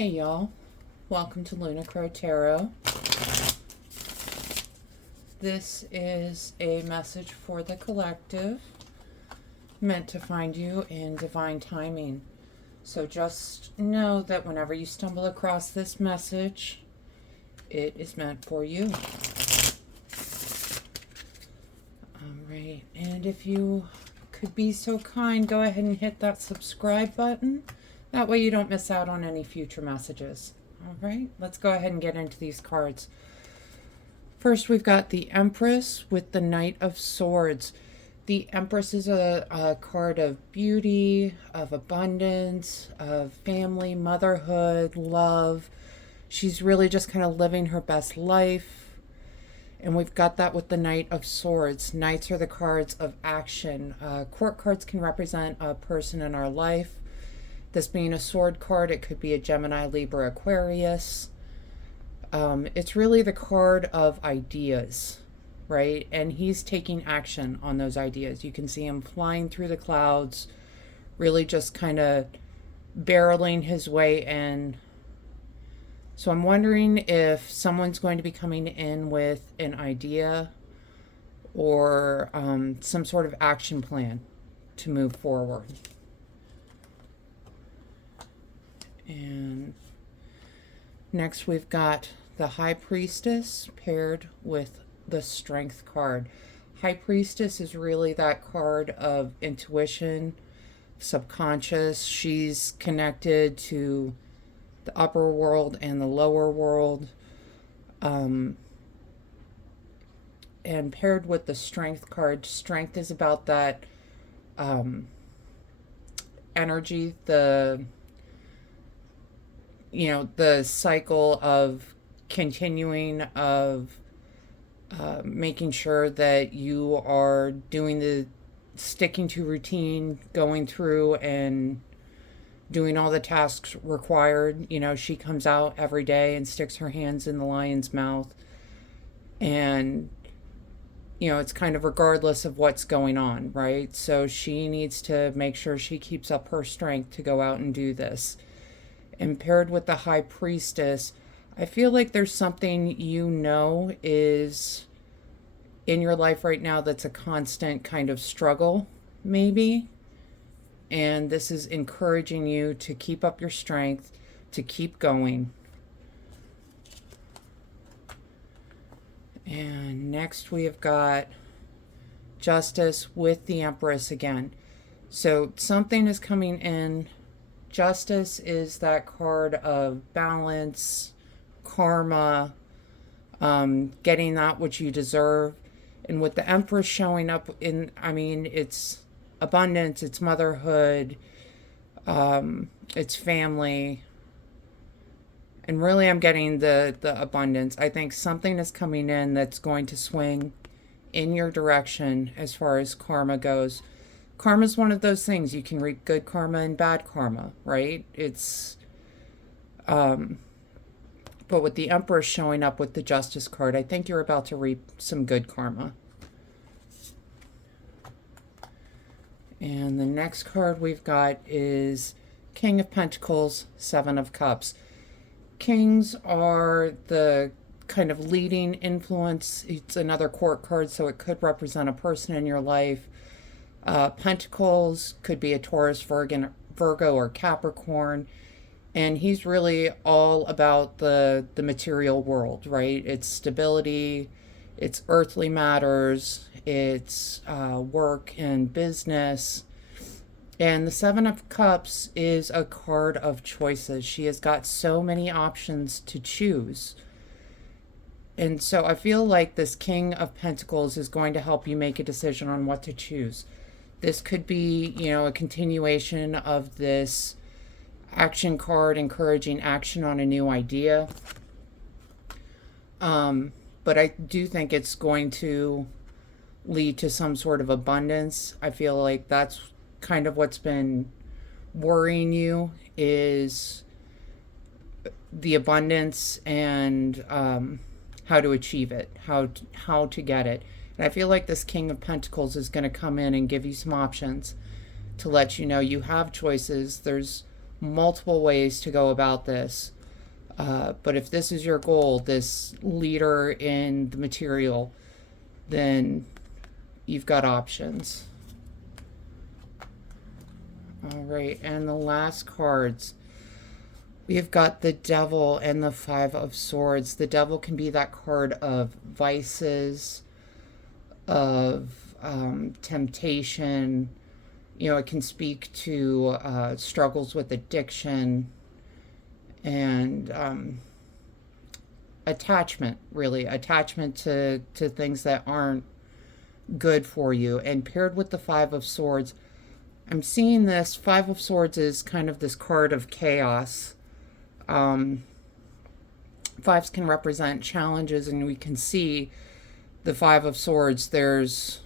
Hey y'all, welcome to Lunar Tarot. This is a message for the collective, meant to find you in divine timing. So just know that whenever you stumble across this message, it is meant for you. Alright, and if you could be so kind, go ahead and hit that subscribe button. That way you don't miss out on any future messages. All right, let's go ahead and get into these cards. First, we've got the Empress with the Knight of Swords. The Empress is a card of beauty, of abundance, of family, motherhood, love. She's really just kind of living her best life. And we've got that with the Knight of Swords. Knights are the cards of action. Court cards can represent a person in our life. This being a sword card, it could be a Gemini, Libra, Aquarius. It's really the card of ideas, right? And he's taking action on those ideas. You can see him flying through the clouds, really just kind of barreling his way in. So I'm wondering if someone's going to be coming in with an idea or some sort of action plan to move forward. And next we've got the High Priestess paired with the Strength card. High Priestess is really that card of intuition, subconscious. She's connected to the upper world and the lower world. And paired with the Strength card, Strength is about that energy, the cycle of continuing, of making sure that you are sticking to routine, going through and doing all the tasks required. She comes out every day and sticks her hands in the lion's mouth. And, it's kind of regardless of what's going on, right? So she needs to make sure she keeps up her strength to go out and do this. And paired with the High Priestess, I feel like there's something is in your life right now that's a constant kind of struggle, maybe. And this is encouraging you to keep up your strength, to keep going. And next we have got Justice with the Empress again. So something is coming in. Justice is that card of balance, karma, getting that which you deserve. And with the Empress showing up it's abundance, it's motherhood, it's family. And really I'm getting the abundance. I think something is coming in that's going to swing in your direction as far as karma goes. Karma is one of those things. You can reap good karma and bad karma, right? It's, but with the Emperor showing up with the Justice card, I think you're about to reap some good karma. And the next card we've got is King of Pentacles, Seven of Cups. Kings are the kind of leading influence. It's another court card, so it could represent a person in your life. Pentacles could be a Taurus, Virgo, or Capricorn. And he's really all about the material world, right? It's stability, it's earthly matters, it's work and business. And the Seven of Cups is a card of choices. She has got so many options to choose. And so I feel like this King of Pentacles is going to help you make a decision on what to choose. This could be, a continuation of this action card, encouraging action on a new idea. But I do think it's going to lead to some sort of abundance. I feel like that's kind of what's been worrying you, is the abundance and how to achieve it, how to get it. And I feel like this King of Pentacles is going to come in and give you some options to let you know you have choices. There's multiple ways to go about this. But if this is your goal, this leader in the material, then you've got options. All right, and the last cards, we've got the Devil and the Five of Swords. The Devil can be that card of vices, of temptation. You know, it can speak to struggles with addiction and attachment, really. Attachment to things that aren't good for you. And paired with the Five of Swords, I'm seeing this. Five of Swords is kind of this card of chaos. Fives can represent challenges, and we can see the Five of Swords. There's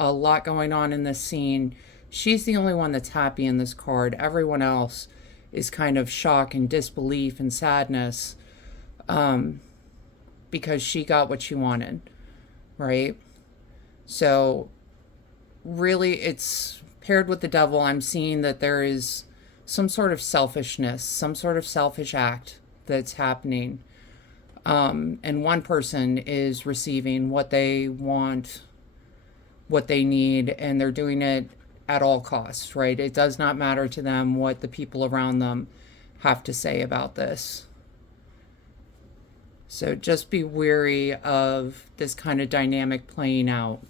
a lot going on in this scene. She's the only one that's happy in this card. Everyone else is kind of shock and disbelief and sadness because she got what she wanted, right? So really, it's paired with the Devil. I'm seeing that there is some sort of selfishness, some sort of selfish act that's happening. And one person is receiving what they want, what they need, and they're doing it at all costs, right? It does not matter to them what the people around them have to say about this. So just be wary of this kind of dynamic playing out.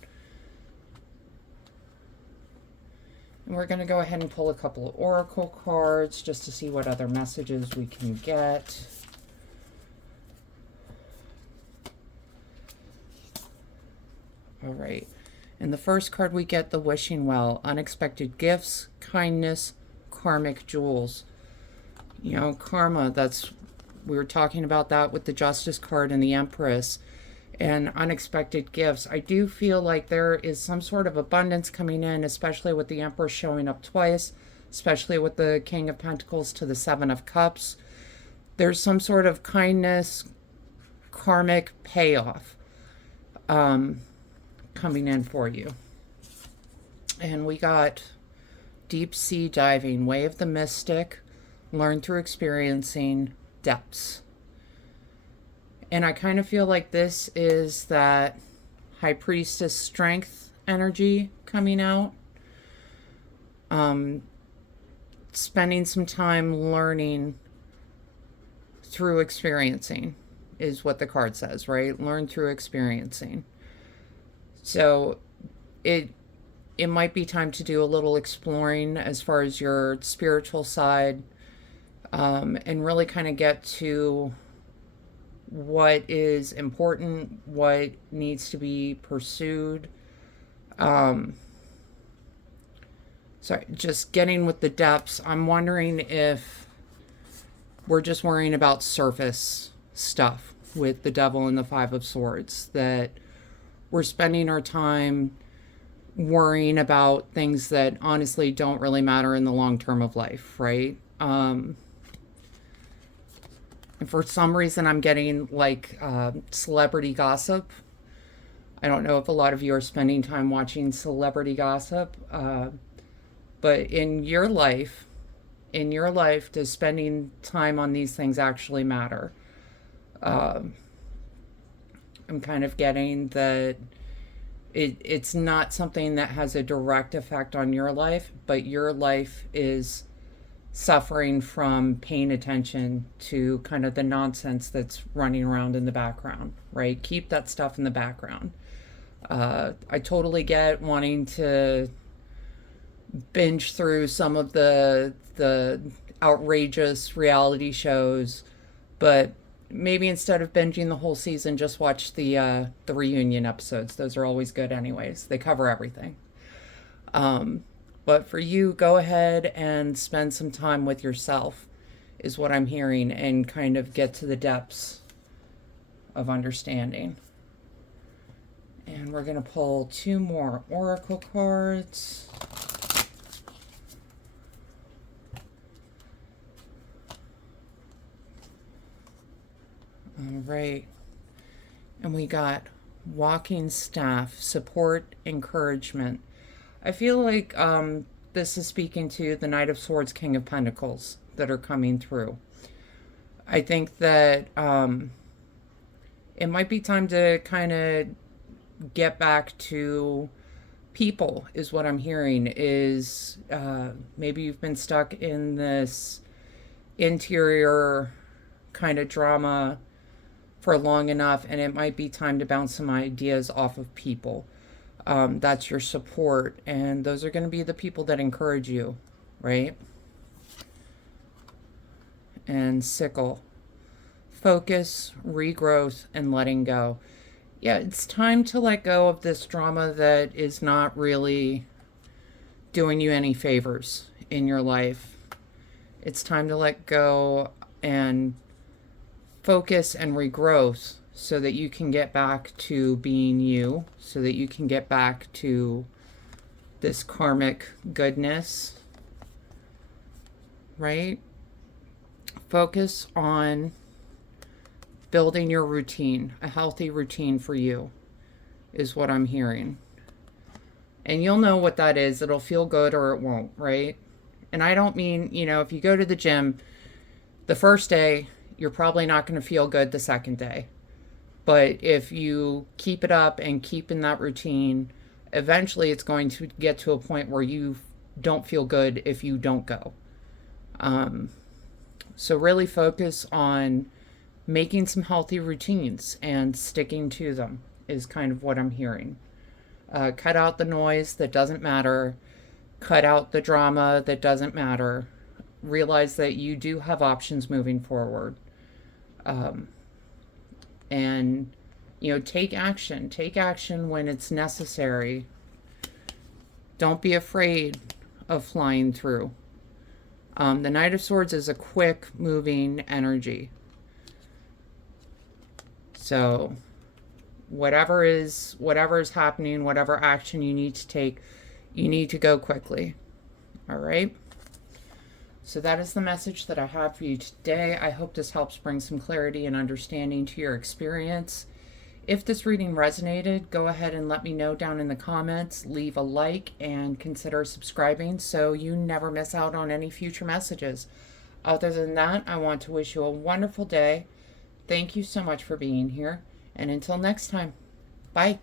And we're going to go ahead and pull a couple of oracle cards just to see what other messages we can get. All right. And the first card we get, the Wishing Well. Unexpected gifts, kindness, karmic jewels. You know, karma, we were talking about that with the Justice card and the Empress. And unexpected gifts. I do feel like there is some sort of abundance coming in, especially with the Empress showing up twice, especially with the King of Pentacles to the Seven of Cups. There's some sort of kindness, karmic payoff coming in for you. And we got deep sea diving, way of the mystic, learn through experiencing, depths. And I kind of feel like this is that High Priestess strength energy coming out. Spending some time learning through experiencing is what the card says, right? Learn through experiencing. So it might be time to do a little exploring as far as your spiritual side, and really kind of get to what is important, what needs to be pursued. Sorry, just getting with the depths. I'm wondering if we're just worrying about surface stuff with the Devil and the Five of Swords, that we're spending our time worrying about things that honestly don't really matter in the long term of life, right? And for some reason, I'm getting like celebrity gossip. I don't know if a lot of you are spending time watching celebrity gossip, but in your life, does spending time on these things actually matter? I'm kind of getting that it's not something that has a direct effect on your life, but your life is suffering from paying attention to kind of the nonsense that's running around in the background, right? Keep that stuff in the background. I totally get wanting to binge through some of the outrageous reality shows, but maybe instead of binging the whole season, just watch the reunion episodes. Those are always good anyways. They cover everything. But for you, go ahead and spend some time with yourself, is what I'm hearing, and kind of get to the depths of understanding. And we're going to pull two more oracle cards. All right. And we got walking staff, support, encouragement. I feel like this is speaking to the Knight of Swords, King of Pentacles. that are coming through. I think that it might be time to kind of get back to people, is what I'm hearing. Is maybe you've been stuck in this interior kind of drama for long enough, and it might be time to bounce some ideas off of people. That's your support, and those are going to be the people that encourage you, right? And sickle. Focus, regrowth, and letting go. Yeah, it's time to let go of this drama that is not really doing you any favors in your life. It's time to let go and focus and regrowth so that you can get back to being you, so that you can get back to this karmic goodness, right? Focus on building your routine, a healthy routine for you, is what I'm hearing. And you'll know what that is. It'll feel good or it won't, right? And I don't mean, if you go to the gym the first day, you're probably not going to feel good the second day. But if you keep it up and keep in that routine, eventually it's going to get to a point where you don't feel good if you don't go. So really focus on making some healthy routines and sticking to them is kind of what I'm hearing. Cut out the noise that doesn't matter. Cut out the drama that doesn't matter. Realize that you do have options moving forward. And, take action. Take action when it's necessary. Don't be afraid of flying through. The Knight of Swords is a quick moving energy. So whatever is happening, whatever action you need to take, you need to go quickly. All right? So that is the message that I have for you today. I hope this helps bring some clarity and understanding to your experience. If this reading resonated, go ahead and let me know down in the comments. Leave a like and consider subscribing so you never miss out on any future messages. Other than that, I want to wish you a wonderful day. Thank you so much for being here. And until next time, bye.